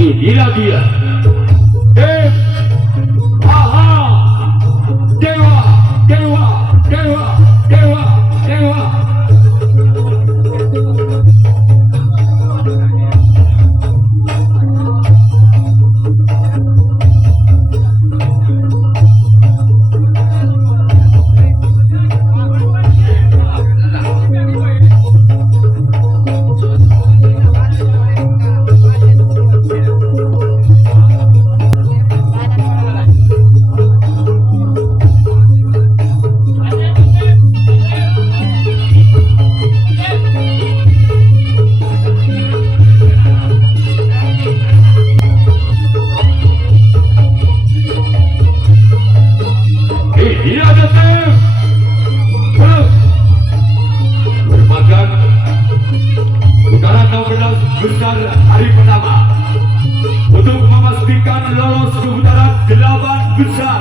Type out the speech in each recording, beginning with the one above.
Inilah dia. Maha Dewa, Dewa, Dewa, Dewa, Dewa. Besar hari pertama untuk memastikan lolos ke putaran 8 besar.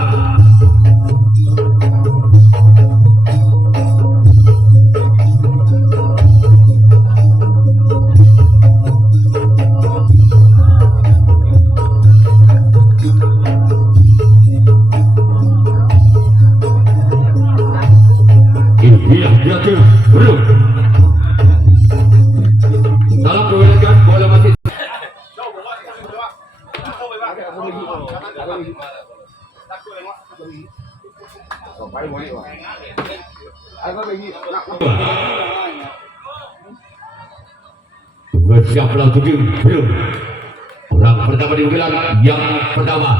Ini dia tim belum. Dalam kewenangan bola masih bersiaplah untuk belum. Orang pertama di bulan yang pertama.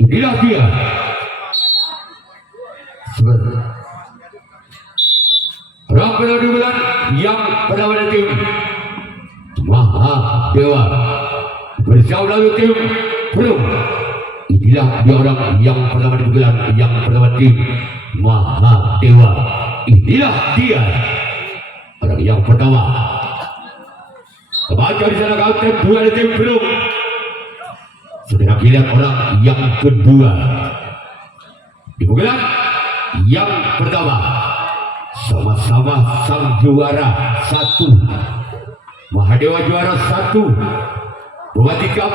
Inilah dia. Orang pertama di bulan yang pertama dari tim Maha Dewa. Bersiaplah untuk tim belum. Inilah dia orang yang pertama di bulan yang pertama tim Maha Dewa. Inilah dia orang yang pertama. Kebaca di sana kapten dua dari tim belum. Sudah dilihat orang yang kedua di bulan yang pertama. Sama-sama sang juara satu, Mahadewa juara satu, Bupati Cup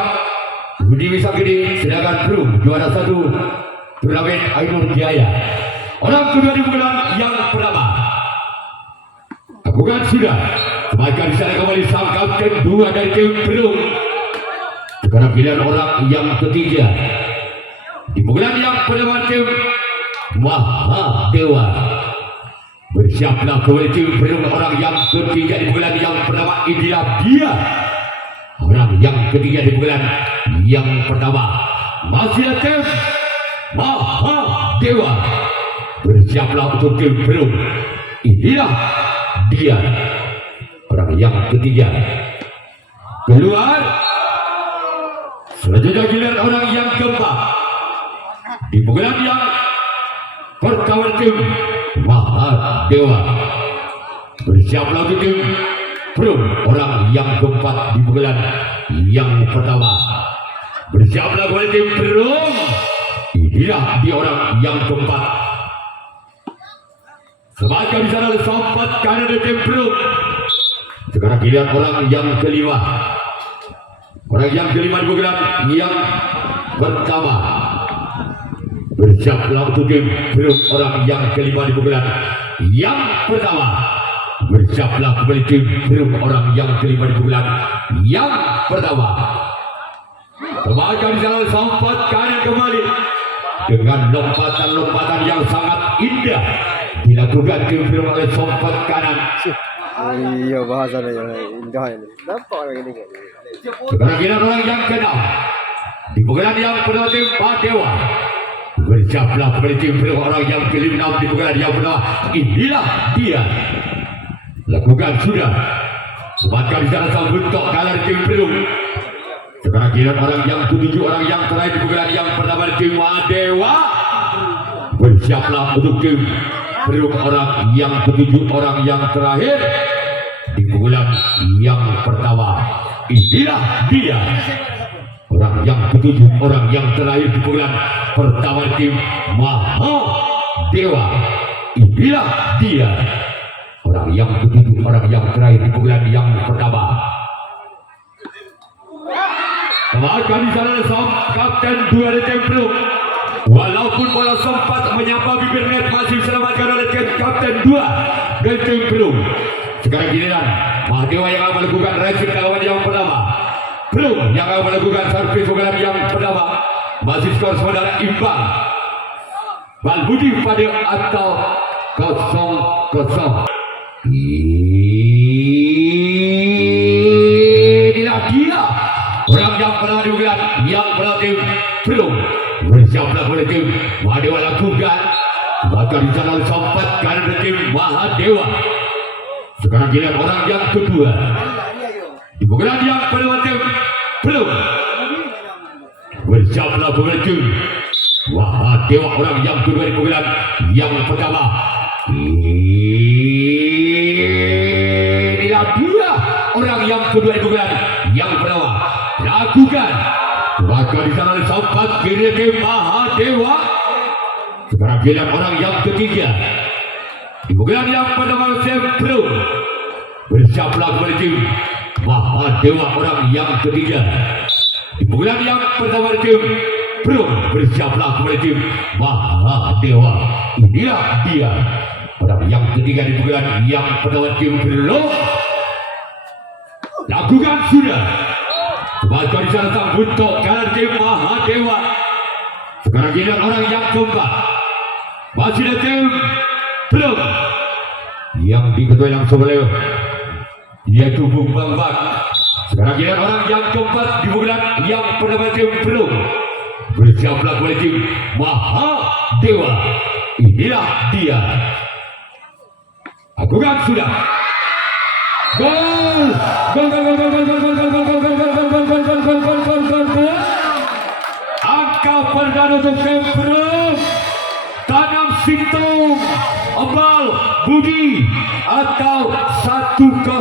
Budi Wisagedi, sedangkan Brum juara satu turnamen Ainur Jaya. Orang kedua di bulan yang pertama. Bukan sudah kembalikan di sana kembali sang kapten dua dari tim Brum. Sekarang pilihan orang yang ketiga di bulan yang pertama tim Mahadewa. Bersiaplah kembali tim Brum orang yang ketiga di bulan yang pertama. Inilah dia orang yang ketiga di bulan yang pertama. Masih tim Mahadewa. Bersiaplah untuk tim Brum. Inilah dia orang yang ketiga. Keluar. Selanjutnya giliran orang yang keempat di bulan yang pertama tim Mahadewa. Bersiaplah untuk tim Brum orang yang keempat di bulan yang pertama. Bersiaplah kembali tim Brum. Inilah dia orang yang keempat. Sebagai di sana sempat kanan dari tim Brum. Sekarang dilihat orang yang kelima. Orang yang kelima di bulan yang pertama. Bersiaplah untuk tim Brum orang yang kelima di bulan yang pertama. Bersiaplah kembali tim Brum orang yang kelima di bulan yang pertama. Kembali di sana sempat kanan kembali dengan lompatan-lompatan yang sangat indah dilakukan tim Brum oleh sempat kanan. Iya bahasanya indah ini. Nampak lagi ini. Sekarang kita orang yang keenam di bulan yang pertama tim Mahadewa. Bersiaplah kembali tim Brum orang yang kelima di bulan yang pertama. Inilah dia. Lakukan sudah. Sebatkan di sana sang bentuk kalah tim Brum. Sekarang kita orang yang ketujuh orang yang terakhir di bulan yang pertama tim Mahadewa. Bersiaplah untuk tim Brum orang yang ketujuh orang yang terakhir di bulan yang pertama. Inilah dia orang yang ketujuh orang yang terakhir di bulan pertama tim Mahadewa. Inilah dia orang yang ketujuh orang yang terakhir di bulan yang pertama. Maka di sana sang kapten dua dari tim Peluk. Walaupun bola sempat menyapa bibir net, masih diselamatkan oleh tim kapten dua dari tim Peluk. Sekarang giliran Mahdewa yang akan melakukan resip lawan yang pertama. Peluk yang akan melakukan servis pukulan yang pertama. Masih skor saudara imbang. Balbudi pada atau 0-0. Inilah dia orang yang pernah diugat yang berlatih belum bersiaplah oleh tim Mahadewa lakukan, maka di sana sempatkan oleh tim Mahadewa. Sekarang giliran orang yang kedua di pukulan yang kedua tim belum bersiaplah oleh tim Mahadewa. Orang yang kedua di pukulan yang pertama. Inilah dia orang yang kedua di pukulan yang pertama. Lakukan, maka di sana sempat kiri ke Mahadewa. Sekarang giliran orang yang ketiga di pukulan yang pertama sebelum bersiaplah kembali tim Mahadewa. Orang yang ketiga di pukulan yang pertama tim belum bersiaplah kembali tim Mahadewa. Inilah dia orang yang ketiga di pukulan yang pertama tim belum. Lakukan sudah. Maka di sana sang buntok kanan tim Mahadewa. Sekarang giliran orang yang keempat. Masih ada tim belum yang diketuai langsung oleh yaitu Bung Bambang. Sekarang giliran orang yang keempat di pukulan yang pertama tim belum. Bersiaplah oleh tim Mahadewa. Inilah dia. Lakukan sudah. Gol! Gol! Angka perdana untuk Kemprung. Tanam Sintung Ombal Budi atau 1-0.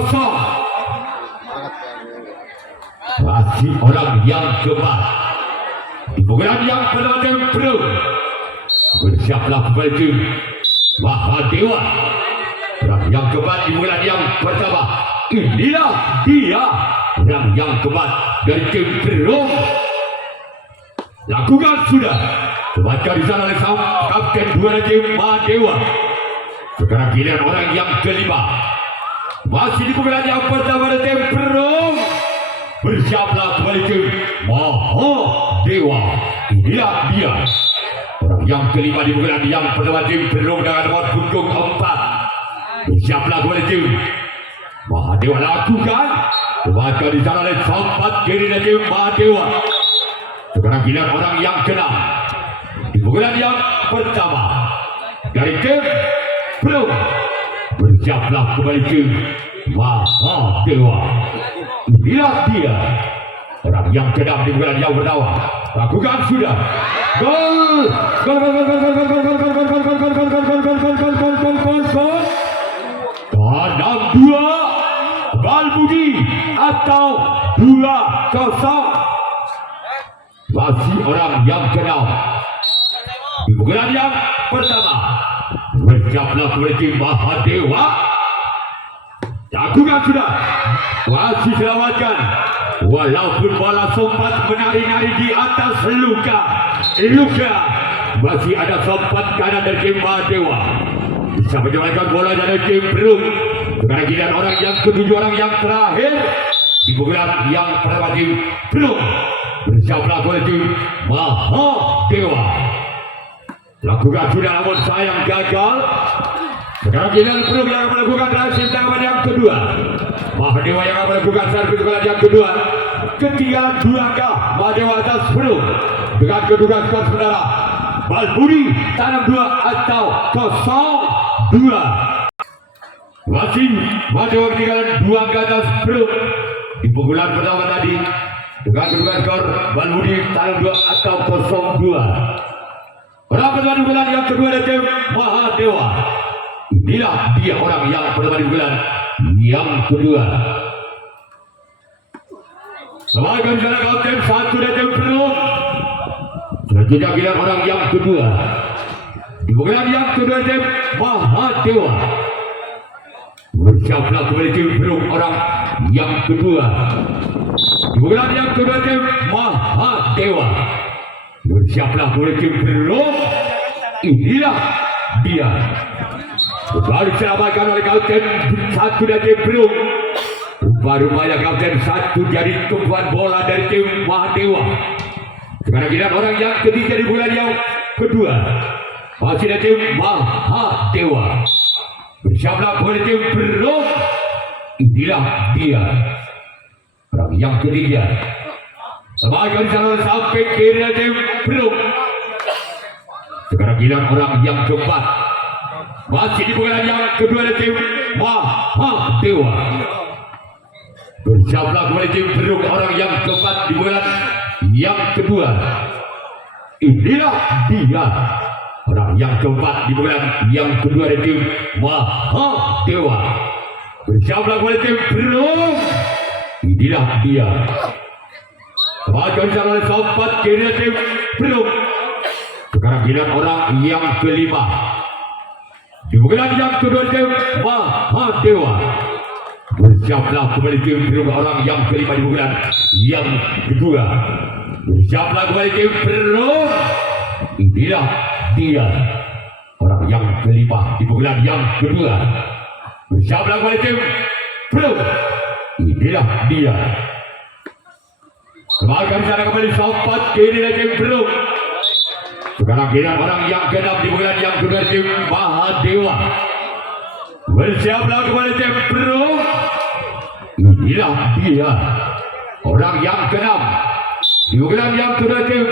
Masih orang yang keempat di pukulan yang pertama Kemprung. Bersiaplah kembali tim Mahadewa. Orang yang keempat di pukulan yang pertama. Inilah dia orang yang keempat dari tim Peluk. Lakukan sudah. Baca di sana oleh sang kapten dua dari tim Mahadewa. Sekarang giliran orang yang kelima. Masih di pukulan yang pertama dari tim Peluk. Bersiaplah kembali tim Mahadewa. Inilah dia orang yang kelima di pukulan yang pertama tim Peluk dengan nomor punggung 4. Bersiaplah kembali tim Mahadewa. Lakukan, maka di sana oleh sempat kiri dari tim Mahadewa. Sekarang giliran orang yang keenam di pukulan yang pertama dari tim Peluk. Bersiaplah kembali tim Mahadewa. Inilah dia orang yang keenam di pukulan yang pertama. Lakukan sudah. Gol! Gol! Tanam 2 Balbudi atau 2-0. Masih orang yang keenam di pukulan yang pertama. Bersiaplah kembali tim Mahadewa. Lakukan sudah. Masih selamatkan. Walaupun bola sempat menari-nari di atas luka, masih ada sempat kanan dari tim Mahadewa. Bisa menyelamatkan bola dari tim Peluk. Sekarang giliran orang yang ketujuh, orang yang terakhir di pukulan yang pertama tim Peluk. Bersiaplah oleh tim Mahadewa. Lakukan sudah namun sayang gagal. Sekarang giliran Peluk yang melakukan resip tangan yang kedua. Mahadewa yang akan melakukan servis pukulan yang kedua. Ketinggalan 2 angka Mahadewa atas Peluk. Dengan kedudukan skor saudara Balbudi tanam 2 atau 0-2. Masih Mahadewa ketinggalan 2 angka atas Peluk di pukulan pertama tadi. Dengan kedudukan skor Balbudi tanam 2 atau 0-2. Orang pertama di pukulan yang kedua dari tim Mahadewa. Inilah dia orang yang pertama di pukulan yang kedua. Selamatkan jalan kapten 1 dari tim Peluk. Selanjutnya giliran orang yang kedua di pukulan yang kedua tim Mahadewa. Bersiaplah kembali tim Peluk orang yang kedua. Di bola yang kedua tim Mahadewa. Bersiaplah oleh tim Belum. Inilah dia. Kembali diselamatkan oleh kapten satu dari tim Belum. Rupanya kapten satu jadi tumpuan bola dari tim Mahadewa. Sekarang kita orang yang ketiga di bola yang kedua. Masih dari tim Mahadewa. Bersiaplah oleh tim Belum. Inilah dia. Orang yang ketiga. Semakin jalan sampai kiri tim Belum. Sekarang giliran orang yang keempat. Masih di bola yang kedua dari tim Mahadewa. Bersiaplah kembali tim Belum. Orang yang keempat di bola yang kedua. Inilah dia. Orang yang keempat di bola yang kedua dari tim Mahadewa. Bersiaplah kembali tim Belum. Inilah dia. Semakin jalan sampai kiri tim Belum. Sekarang giliran orang yang kelima. Di bola yang kedua tim Mahadewa. Bersiaplah kembali tim Belum. Orang yang kelima di bola yang kedua. Bersiaplah kembali tim Belum. Inilah dia. Orang yang kelima di bola yang kedua. Bersiaplah kembali tim Belum. Inilah dia. Semakin sana kembali sampai kiri tim Belum. Sekarang giliran orang yang keenam di bola yang kedua tim Mahadewa. Bersiaplah kembali tim Belum. Inilah dia. Orang yang keenam di bola yang kedua tim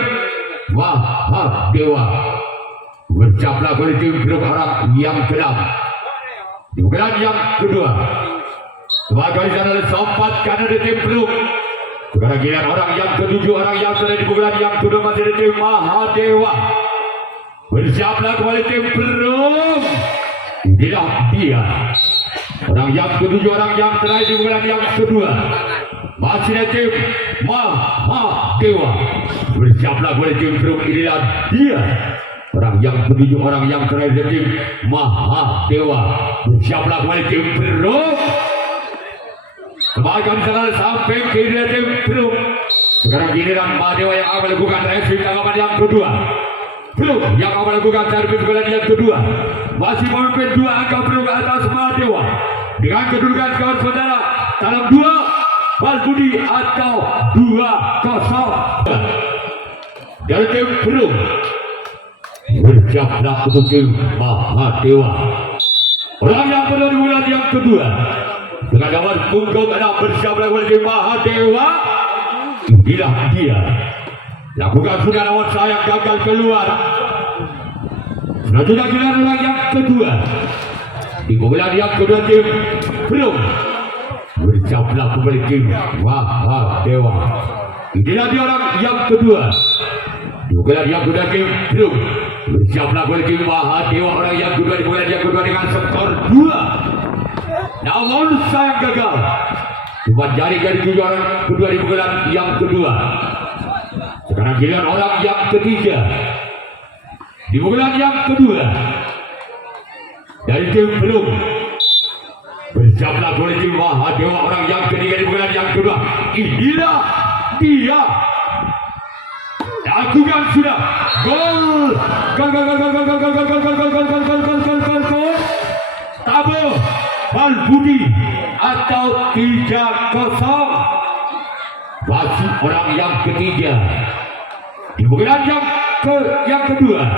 Mahadewa. Bersiaplah kembali tim Belum. Orang yang keenam di bola yang kedua. Sebagai sana sempat kanan di tim Belum. Sekarang giliran orang yang ketujuh. Orang yang sudah di bola yang kedua masih di tim Mahadewa. Bersiaplah kembali tim Belum. Inilah dia. Orang yang ketujuh. Orang yang terakhir di bola yang kedua masih di tim Mahadewa. Bersiaplah kembali tim Belum. Inilah dia. Orang yang ketujuh. Orang yang terakhir di tim Mahadewa. Bersiaplah kembali tim Belum. Semakin jalan sampai kiri tim Belum. Sekarang giliran Mahadewa yang akan melakukan review tanggapan yang kedua. Belum yang akan melakukan servis bola yang kedua. Masih memimpin 2 angka Belum atas Mahadewa. Dengan kedudukan kawan saudara dalam 2 bal budi atau 2-0 dari tim Belum. Bersiaplah untuk tim Mahadewa. Orang yang kedua di bulan yang kedua. Dengan nomor punggung 6 bersiaplah oleh Mahadewa. Inilah dia. Lakukan sudah nomor sayang gagal keluar. Selanjutnya giliran orang yang kedua. Di bulan yang kedua tim Belum. Bersiaplah kembali tim Mahadewa. Inilah dia orang yang kedua. Di bulan yang kedua tim Belum. Bersiaplah kembali tim Mahadewa. Orang yang kedua di bulan yang kedua dengan skor 2. Namun sayang gagal. Cuma jari-jari orang kedua di bulan yang kedua. Sekarang giliran orang yang ketiga. Di bulan yang kedua. Dari tim Belum. Bersiaplah oleh tim Mahadewa. Orang yang ketiga di bulan yang kedua. Inilah dia. Lakukan sudah. Gol. Gol. Tabu. Bal budi atau 3-0. Masih orang yang ketiga. Di bulan yang kedua.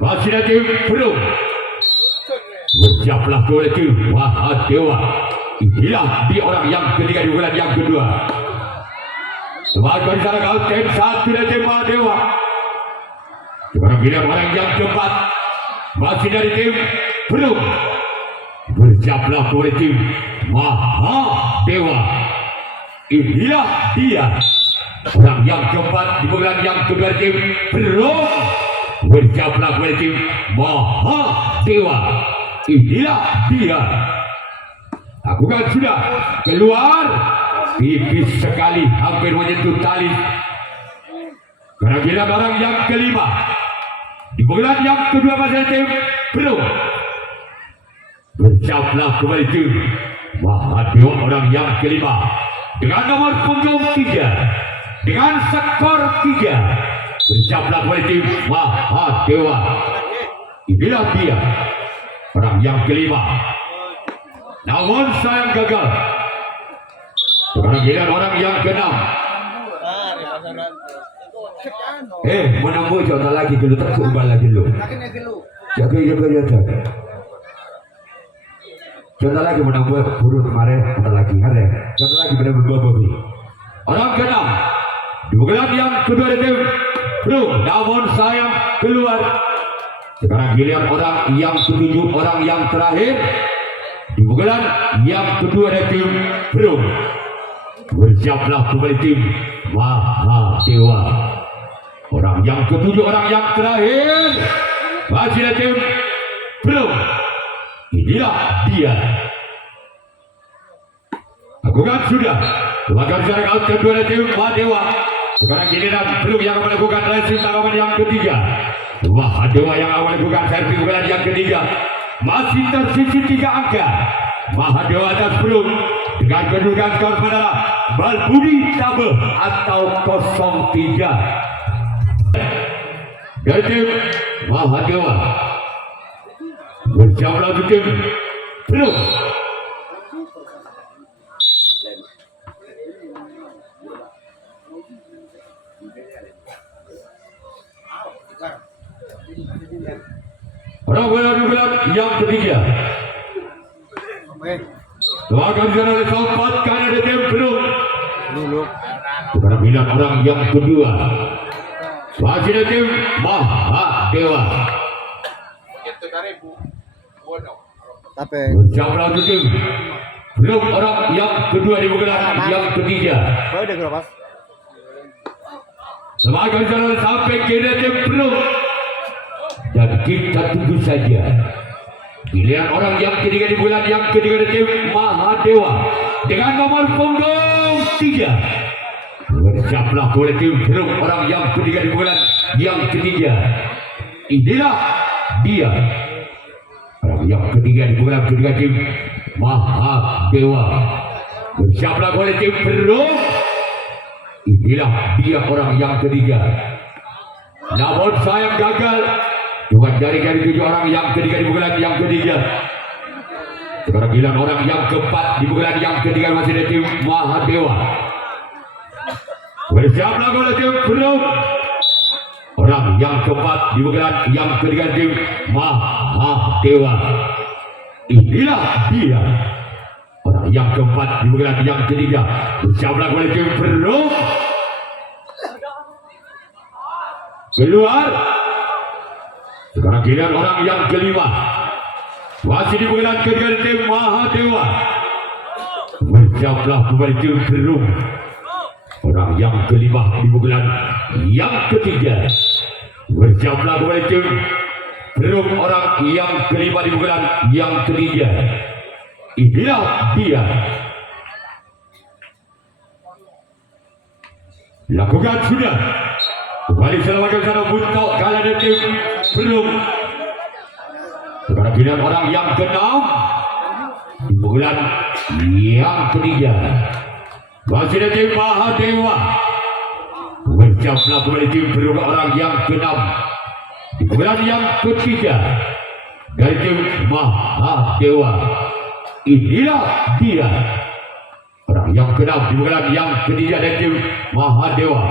Masih ada tim Belum. Bersiaplah oleh tim Mahadewa. Inilah di orang yang ketiga di bulan yang kedua. Sebagai sana kapten satu dari tim Mahadewa. Sekarang giliran orang yang keempat. Masih dari tim Belum. Bersiaplah oleh tim Mahadewa. Inilah dia. Orang yang keempat di bulan yang kedua tim Belum. Bersiaplah oleh tim Mahadewa. Inilah dia. Lakukan sudah. Keluar. Tipis sekali. Hampir menyentuh tali. Karena orang yang kelima. Di bulan yang kedua masih tim Belum. Bersiaplah kembali tim Mahadewa. Orang yang kelima. dengan nomor punggung 3 dengan skor 3 berjablah oleh tim Mahadewa. Inilah dia orang yang kelima, namun sayang gagal. Sekarang giliran orang yang keenam. Menunggu contoh lagi dulu, terus ubah lagi dulu. Jaga. Contoh lagi menunggu buru kemarin, contoh lagi ada. Contoh lagi menunggu orang keenam di bulan yang kedua dari tim Bro, namun sayang keluar. Sekarang giliran orang yang ketujuh, orang yang terakhir di bulan yang kedua dari tim Bro. Bersiaplah kembali tim Mahadewa. Orang yang ketujuh, orang yang terakhir masih ada tim Bro. Inilah dia. Lakukan sudah. Lakukan secara out kedua dari tim Mahadewa. Sekarang giliran Bro yang akan melakukan racing tanggapan yang ketiga. Mahadewa yang akan melakukan servis bulan yang ketiga. Masih tersisi 3 angka. Mahadewa atas Bro dengan kedudukan skor saudara Balbudi double atau 03 dari tim Mahadewa. Bersiaplah untuk tim Bro. Orang bulan yang ketiga. Doakan secara sempat karena ada tim Bro. Bukan bilang orang yang kedua. Masih ada tim Mahadewa. Bersiaplah untuk tim Bro, orang yang kedua di bulan yang ketiga. Semakin jalan sampai kira tim Bro. Dan kita tunggu saja giliran orang yang ketiga di bulan yang ketiga dari tim Mahadewa dengan nomor punggung 3. Bersiaplah oleh tim Bro, orang yang ketiga di bulan yang ketiga. Inilah dia orang yang ketiga di bulan ketiga tim Mahadewa. Bersiaplah oleh tim Bro. Inilah dia orang yang ketiga. Namun sayang gagal. Cuma dari 7 orang yang ketiga di bulan yang ketiga. Sekarang giliran orang yang keempat di bulan yang ketiga masih ada tim Mahadewa. Bersiaplah oleh tim Bro. Orang yang keempat di bulan yang ketiga tim Mahadewa. Inilah dia orang yang keempat di bulan yang ketiga. Bersiaplah oleh tim Bro. Keluar. Sekarang giliran orang yang kelima masih di bulan ketiga tim Mahadewa. Bersiaplah kembali tim Bro. Orang yang kelima di bulan yang ketiga. Bersiaplah kembali tim Bro. Orang yang kelima di bulan yang ketiga. Inilah dia. Lakukan sudah. Kembali selamatkan sana buntok kalah dari tim Bro. Sekarang giliran orang yang ke-6 di bulan yang ketiga. Masih ada tim Mahadewa. Bersiaplah kembali tim Bro, orang yang ke-6 di bulan yang ketiga dari tim Mahadewa. Inilah dia orang yang ke-6 di bulan yang ketiga dari tim Mahadewa.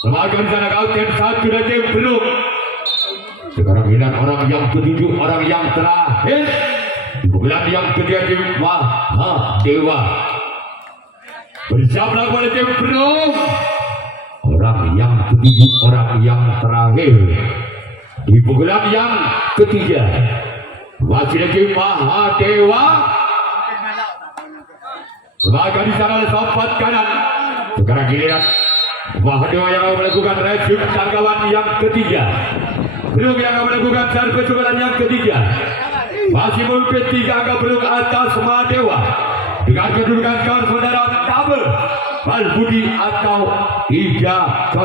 Semakin sana kau tim 1 dari tim Bro. Sekarang giliran orang yang ke-7, orang yang terakhir di bulan yang ketiga tim Mahadewa. Bersiaplah kepada tim Bro. Orang yang ke-7, orang yang terakhir di bulan yang ketiga masih ada tim Mahadewa. Sebagai di sana sempat kanan. Sekarang giliran Mahadewa yang akan melakukan rejim tanggapan yang ketiga. Bro yang akan melakukan servis bulan yang ketiga. Masih memimpin 3 angka Bro atas Mahadewa dengan kedudukan skor saudara double Balbudi atau 3-0.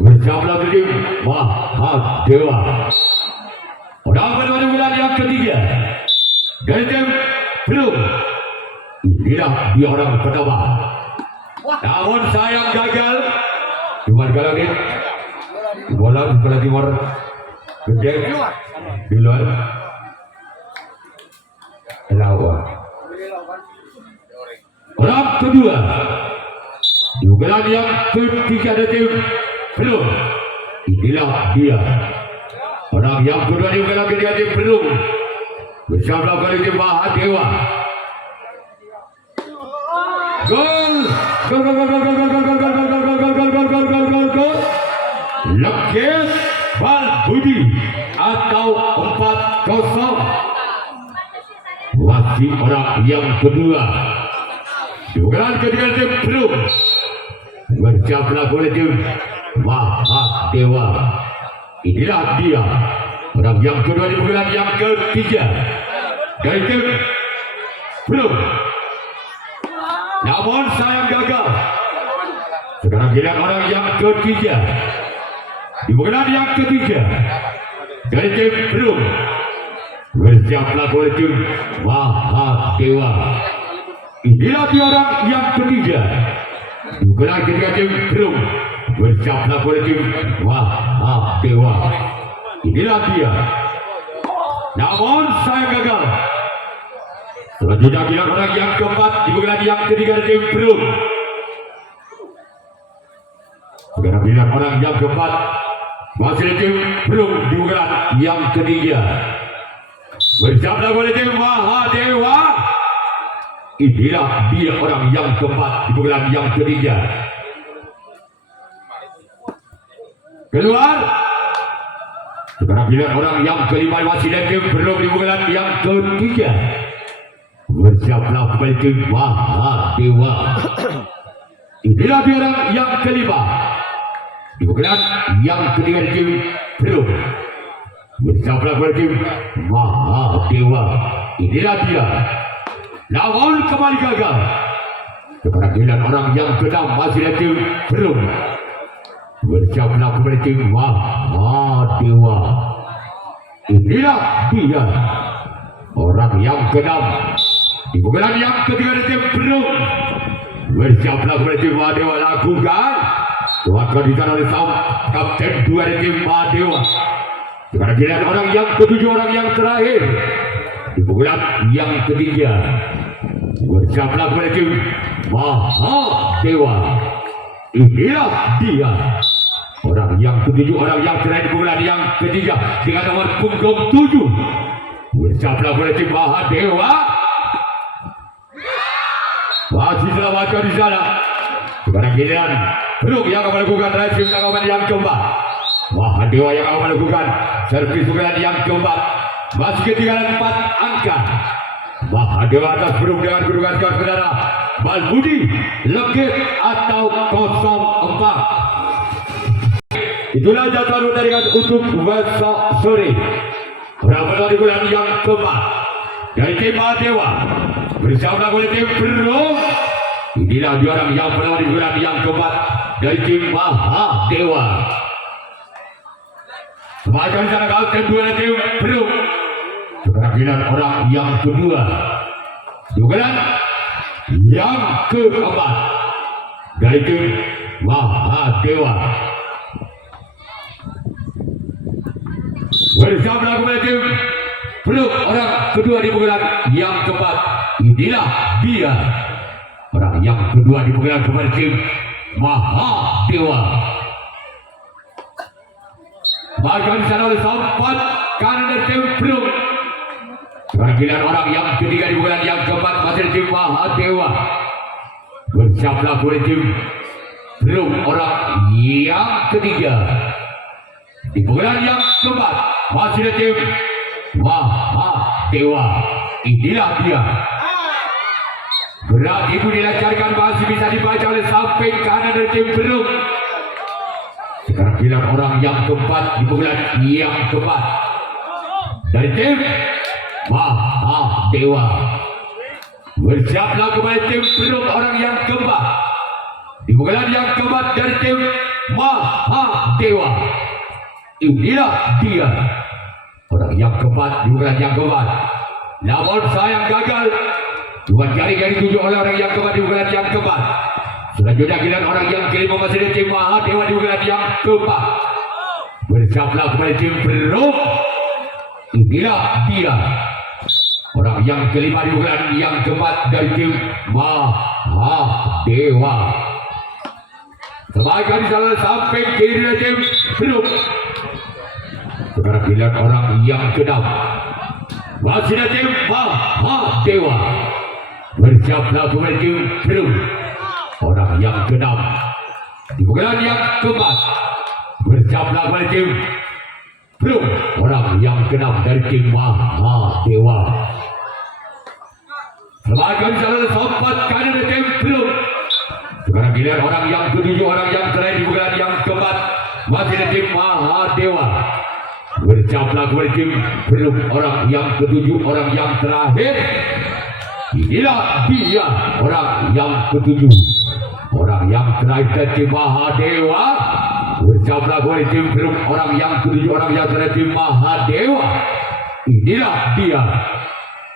Berjablah tim Mahadewa. Orang pada bulan yang ketiga dari tim Bro. Inilah dia orang pertama. Namun sayang gagal. Cuma gagal ini. Bola di timur. Gede. Di luar. Lawan. Orang kedua. Dugaan yang ketiga dari tim belum. Inilah dia. Orang yang kedua dugaan ketiga tim belum. Bersama kali tim Mahadewa. Gol. Gol. Lekis Balbudi atau 4-0. Masih orang yang kedua. Dugaan ketiga tim belum. Berjablah oleh tim Mahadewa. Inilah dia. Orang yang kedua di dugaan yang ketiga. Dari tim belum. Namun sayang gagal. Sekarang giliran orang yang ketiga. Di dugaan yang ketiga. Dari tim belum. Berjablah oleh tim Mahadewa. Inilah dia orang yang ketiga. Dugaan ketiga tim belum. Berjablah oleh tim Mahadewa. Inilah dia. Namun saya gagal. Selanjutnya giliran orang yang keempat. Dugaan yang ketiga tim belum. Sekarang giliran orang yang keempat. Masih tim belum. Dugaan yang ketiga. Berjablah oleh tim Mahadewa. Inilah dia orang yang keempat di bulan yang ketiga. Keluar. Sekarang giliran orang yang kelima masih tim belum di bulan yang ketiga. Berjablah kembali tim Mahadewa. Inilah dia orang yang kelima di bulan yang ketiga tim belum. Berjablah kembali tim Mahadewa. Inilah dia. Lawan kembali gagal. Sekarang giliran orang yang keenam masih tim belum. Berjablah kembali tim Mahadewa. Inilah dia. Orang yang keenam di bulan yang ketiga tim belum. Berjablah kembali tim Mahadewa. Lakukan. Tuatkan di tanah oleh kapten 2 dari tim Mahadewa. Sekarang giliran orang yang ketujuh, orang yang terakhir di bulan yang ketiga. Berjablah kembali tim Mahadewa. Inilah dia. Orang yang ketujuh, orang yang terakhir di bulan yang ketiga dengan nomor punggung 7. Berjablah kembali tim Mahadewa. Masih selamatkan di sana. Sekarang giliran Bruk yang akan melakukan racing tanggapan yang keempat. Mahadewa yang akan melakukan servis bukan yang keempat. Masih ketinggalan 4 angka. Mahadewa atas Bruk dengan kedudukan skor saudara Balbudi Lekit atau 0-4. Itulah jadwal pertandingan untuk besok sore. Berapa di bulan yang keempat dari tim Mahadewa bersama oleh tim Bruk. Inilah dia orang yang pertama di bulan yang keempat dari tim Mahadewa. Semacam sana kapten 2 dari tim Bruk. Sekarang giliran orang yang kedua. Dugaan yang keempat dari tim Mahadewa. Bersama kembali tim Bruk, orang kedua di bulan yang keempat. Inilah dia. Orang yang kedua di bulan kembali tim Mahadewa. Bahkan di sana oleh sempat kanan dari tim Bruk. Sekarang giliran orang yang ketiga di bulan yang keempat masih tim Mahadewa. Bersablah oleh tim Bruk, orang yang ketiga di bulan yang keempat masih tim Mahadewa. Inilah dia. Gerak itu dilancarkan masih bisa dibaca oleh samping kanan dari tim Bruk. Sekarang giliran orang yang keempat di bulan yang keempat dari tim Mahadewa. Bersiaplah kembali tim Bruk, orang yang keempat di bulan yang keempat dari tim Mahadewa. Inilah dia. Orang yang keempat di bulan yang keempat. Namun sayang gagal. Dua jari yang dituju oleh orang yang keempat di pukulan yang keempat. Selanjutnya giliran orang yang kelima masih ada tim Mahadewa di pukulan yang keempat. Bersiaplah kembali tim Bro. Inilah dia orang yang kelima di pukulan yang keempat dari tim Mahadewa. Setelah kali salah sampai kiri tim Bro. Sekarang giliran orang yang keenam masih ada tim Mahadewa. Bersiaplah kembali tim Bro. Orang yang keenam di pukulan yang keempat. Bersiaplah kembali tim Bro. Orang yang keenam dari tim Mahadewa. Setelah kali salah sempat kali dari tim Bro. Sekarang giliran orang yang ketujuh, orang yang terakhir di pukulan yang keempat. Masih ada tim Mahadewa. Bersiaplah kembali tim Bro. Orang yang ketujuh, orang yang terakhir. Inilah dia orang yang ketujuh, orang yang terakhir dari tim Mahadewa. Bersiaplah kembali tim Bro. Orang yang ketujuh, orang yang terakhir tim Mahadewa. Inilah dia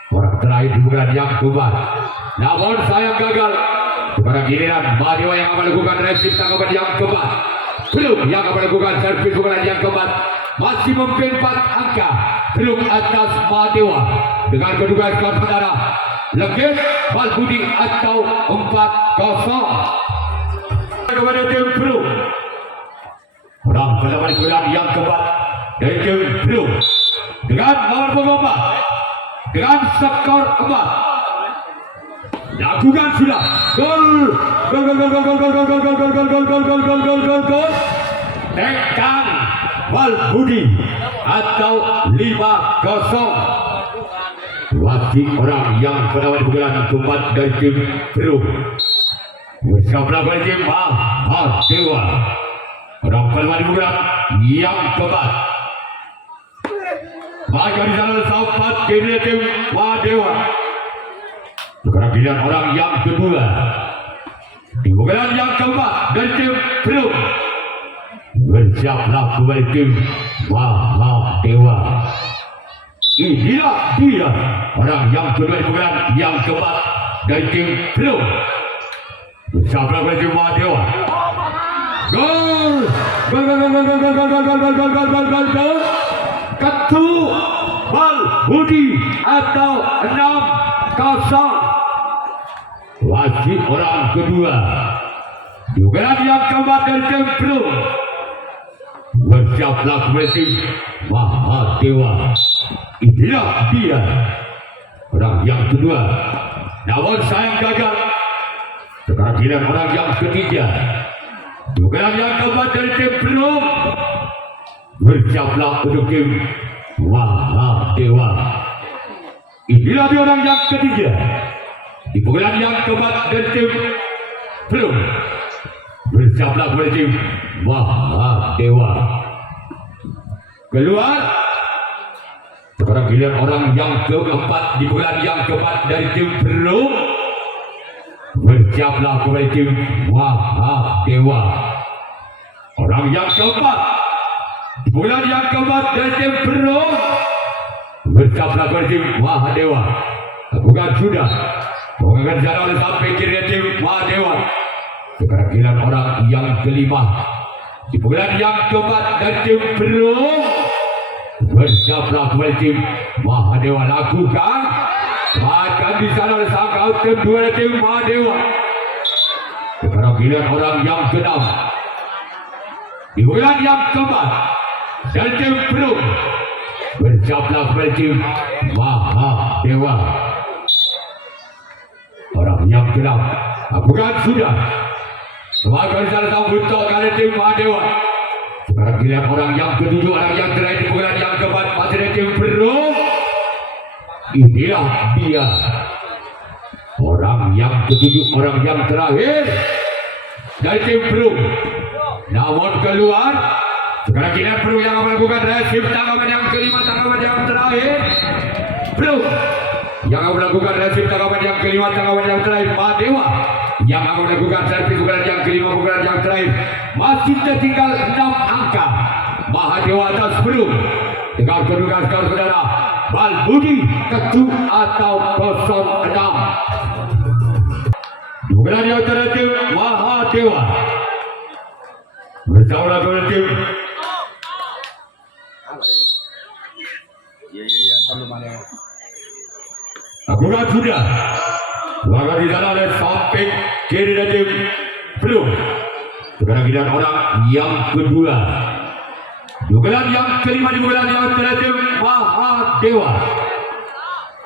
orang terakhir di pukulan yang keempat. Namun sayang gagal. Sekarang giliran Mahadewa yang akan melakukan resip tangkapan yang keempat. Belum yang akan melakukan servis pukulan yang keempat. Masih memimpin 4 angka. Belum atas Mahadewa dengan kedudukan skor sementara Legend Balbudi atau 4-0 kepada tim Bro. Orang pertama di bulan yang keempat dari tim Bro dengan nomor punggung 4 dengan skor 4. Lakukan sudah gol Tengkang Balbudi atau 5-0. Wasit orang yang pertama di pukulan keempat dari tim Bro. Bersiaplah kembali tim Mahadewa. Orang pertama di pukulan yang keempat. Maka di sana sempat kiri tim Mahadewa. Sekarang giliran orang yang kedua di pukulan yang keempat dari tim Bro. Bersiaplah kembali tim Mahadewa. Inilah dia orang yang kedua di pukulan yang keempat dari tim Bro. Bersiaplah kembali tim Mahadewa. Gol! Gol! Ketu Balbudi atau 6-0. Wasit orang kedua di pukulan yang keempat dari tim Bro. Bersiaplah kembali tim Mahadewa. Inilah dia orang yang kedua. Namun sayang gagal. Sekarang giliran orang yang ketiga di pukulan yang keempat dari tim Bro. Bersiaplah untuk tim Mahadewa. Inilah dia orang yang ketiga di pukulan yang keempat dari tim Bro. Bersiaplah kembali tim Mahadewa. Keluar. Sekarang giliran orang yang keempat di pukulan yang keempat dari tim Bro. Bersiaplah kembali tim Mahadewa. Orang yang keempat di pukulan yang keempat dari tim Bro. Bersiaplah kembali tim Mahadewa. Bukan sudah mengejar jarak oleh sampai kiri tim Mahadewa. Sekarang giliran orang yang kelima di pukulan yang keempat dari tim Bro. Bersiaplah kembali tim Mahadewa. Lakukan akan di sana oleh sang out tim 2 tim Mahadewa. Sekarang giliran orang yang keenam di pukulan yang keempat dari tim Bro. Bersiaplah kembali tim Mahadewa. Orang yang keenam bukan sudah semakin sana sang butuh kali tim Mahadewa. Sekarang giliran orang yang ketujuh, orang yang terakhir di pukulan yang keempat masih ada tim Bro. Inilah dia orang yang ketujuh, orang yang terakhir dari tim Bro. Namun keluar. Sekarang giliran Bro yang akan melakukan resip tangkapan yang kelima, tangkapan yang terakhir. Bro yang akan melakukan resip tangkapan yang kelima, tangkapan yang terakhir. Mahadewa yang akan melakukan servis pukulan yang kelima, pukulan yang terakhir. Masih tertinggal 6 angka. Mahadewa atas Bro dengan kedudukan skor saudara Balbudi 7 atau 06. Bukan yang alternatif Mahadewa bersama alternatif Akurat sudah maka di sana ada sampai kiri dan belum. Sekarang kita orang yang kedua dugaan yang kelima di bulan yang alternatif Mahadewa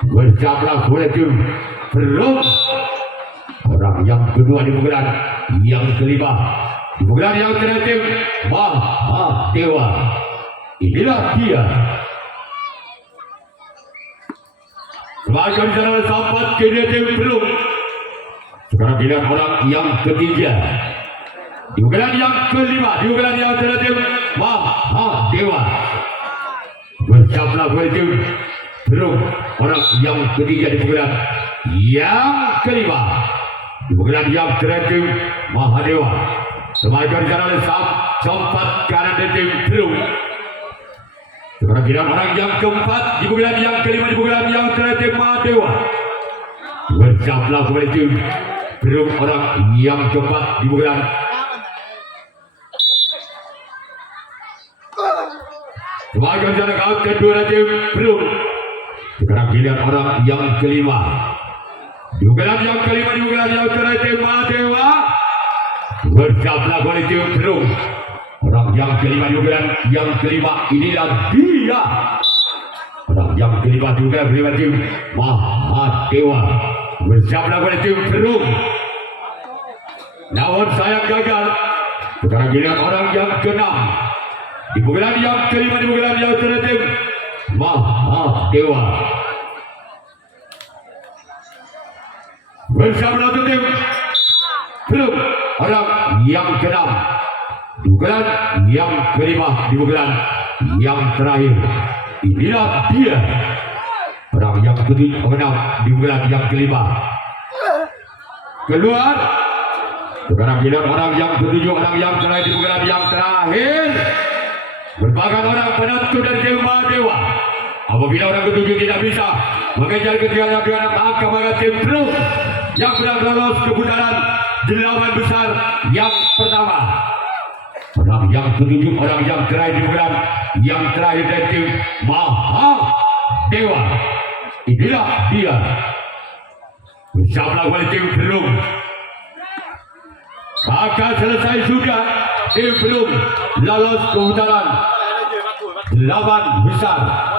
bersama alternatif belum. Orang yang kedua di bulan yang kelima di bulan yang alternatif Mahadewa. Inilah dia. Sebagian di sana sampai kiri dan belum. Sekarang kita orang yang ketiga di bulan yang kelima di bulan yang alternatif Mahadewa bersama alternatif belum. Orang yang ketiga di bulan yang kelima di bulan yang alternatif Mahadewa. Sebagian di sana sampai kanan alternatif belum. Sekarang kita orang yang keempat di bulan yang kelima di bulan yang alternatif Mahadewa bersama alternatif belum. Orang yang keempat di bulan sebagian sana kau kedua nanti belum. Sekarang giliran orang yang kelima di bulan yang kelima di bulan yang alternatif Mahadewa bersama alternatif belum. Orang yang kelima di bulan yang kelima inilah dia. Orang yang kelima di bulan alternatif Mahadewa bersama alternatif belum. Namun saya gagal. Sekarang giliran orang yang keenam di bulan yang kelima di bulan yang alternatif Mahadewa bersama alternatif belum. Orang yang keenam di bulan yang kelima di bulan yang terakhir inilah dia. Orang yang ketujuh menang di bulan yang kelima keluar. Sekarang giliran orang yang ketujuh orang yang terakhir di bulan yang terakhir merupakan orang penentu dari Mahadewa. Apabila orang ketujuh tidak bisa mengejar ketinggalan dengan angka maka tim belum yang sedang lolos ke putaran 8 besar yang pertama. Orang yang ketujuh orang yang terakhir di bulan yang terakhir dari tim Mahadewa inilah dia. Bersama oleh tim belum akan selesai sudah. Tim belum lolos ke putaran 8 besar